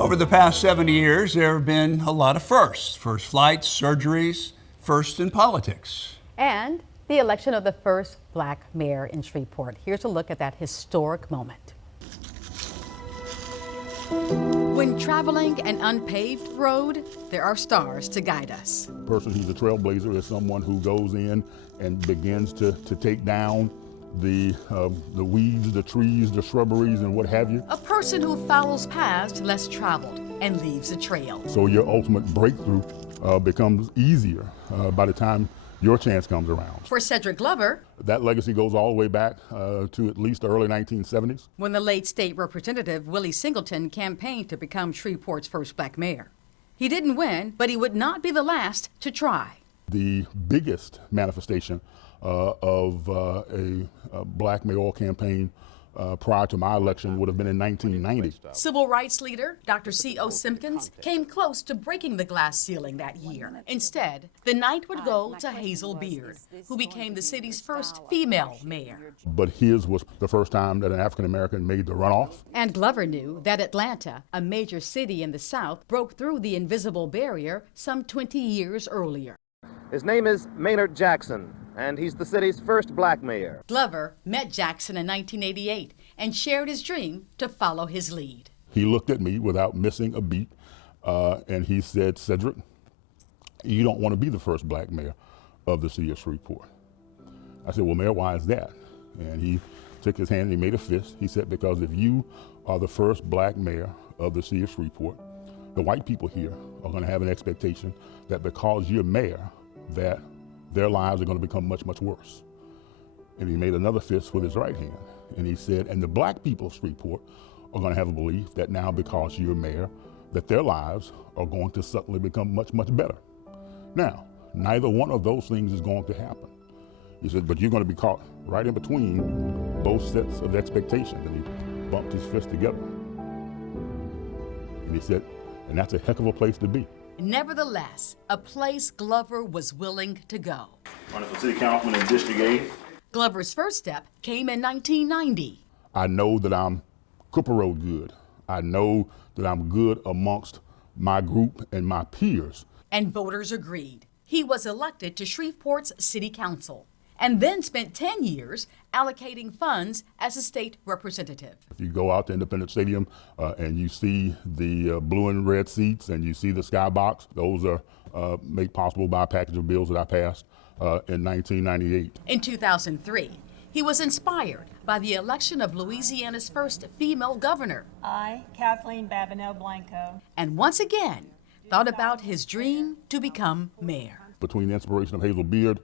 Over the past 70 years, there have been a lot of firsts. First flights, surgeries, firsts in politics. And the election of the first black mayor in Shreveport. Here's a look at that historic moment. When traveling an unpaved road, there are stars to guide us. A person who's a trailblazer is someone who goes in and begins to take down the weeds, the trees, the shrubberies, and what have you. A person who follows paths less traveled and leaves a trail. So your ultimate breakthrough becomes easier by the time your chance comes around. For Cedric Glover, that legacy goes all the way back to at least the early 1970s. When the late state representative Willie Singleton campaigned to become Shreveport's first black mayor. He didn't win, but he would not be the last to try. The biggest manifestation of a black mayoral campaign prior to my election would have been in 1990. Civil rights leader Dr. C.O. Simpkins came close to breaking the glass ceiling that year. Instead, the night would go to Hazel Beard, who became the city's first female mayor. But his was the first time that an African American made the runoff. And Glover knew that Atlanta, a major city in the South, broke through the invisible barrier some 20 years earlier. His name is Maynard Jackson, and he's the city's first black mayor. Glover met Jackson in 1988 and shared his dream to follow his lead. He looked at me without missing a beat, and he said, "Cedric, you don't want to be the first black mayor of the city of Shreveport." I said, "Well, Mayor, why is that?" And he took his hand and he made a fist. He said, "Because if you are the first black mayor of the city of Shreveport, the white people here are going to have an expectation that because you're mayor, that their lives are going to become much, much worse." And he made another fist with his right hand. And he said, "And the black people of Shreveport are going to have a belief that now because you're mayor, that their lives are going to suddenly become much, much better." Now, neither one of those things is going to happen. He said, "But you're going to be caught right in between both sets of expectations." And he bumped his fist together. And he said, "And that's a heck of a place to be." Nevertheless, a place Glover was willing to go. Running for city councilman in District 8. Glover's first step came in 1990. I know that I'm Cooper Road good. I know that I'm good amongst my group and my peers. And voters agreed. He was elected to Shreveport's city council and then spent 10 years allocating funds as a state representative. If you go out to Independence Stadium and you see the blue and red seats and you see the skybox, those are made possible by a package of bills that I passed in 1998. In 2003, he was inspired by the election of Louisiana's first female governor. I, Kathleen Babineau Blanco. And once again, thought about his dream to become mayor. Between the inspiration of Hazel Beard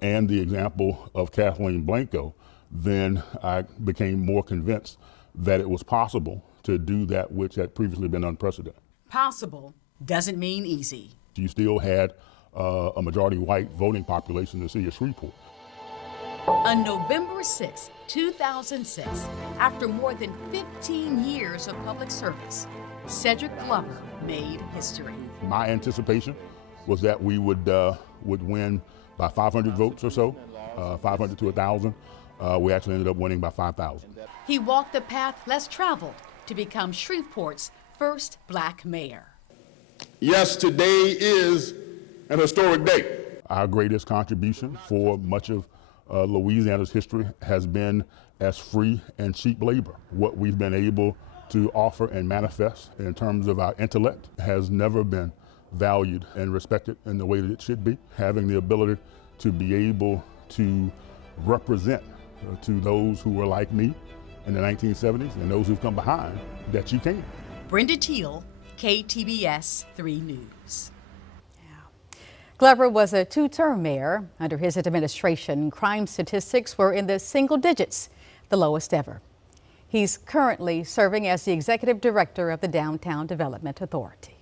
and the example of Kathleen Blanco, then I became more convinced that it was possible to do that which had previously been unprecedented. Possible doesn't mean easy. You still had a majority white voting population in the city of Shreveport. On November 6, 2006, after more than 15 years of public service, Cedric Glover made history. My anticipation was that we would win by 500 votes or so, 500 to 1,000. We actually ended up winning by 5,000. He walked the path less traveled to become Shreveport's first black mayor. Yes, today is an historic day. Our greatest contribution for much of Louisiana's history has been as free and cheap labor. What we've been able to offer and manifest in terms of our intellect has never been valued and respected in the way that it should be. Having the ability to be able to represent to those who were like me in the 1970s and those who've come behind, that you can. Brenda Teal, KTBS 3 News. Glover was a two-term mayor. Under his administration, crime statistics were in the single digits, the lowest ever. He's currently serving as the executive director of the Downtown Development Authority.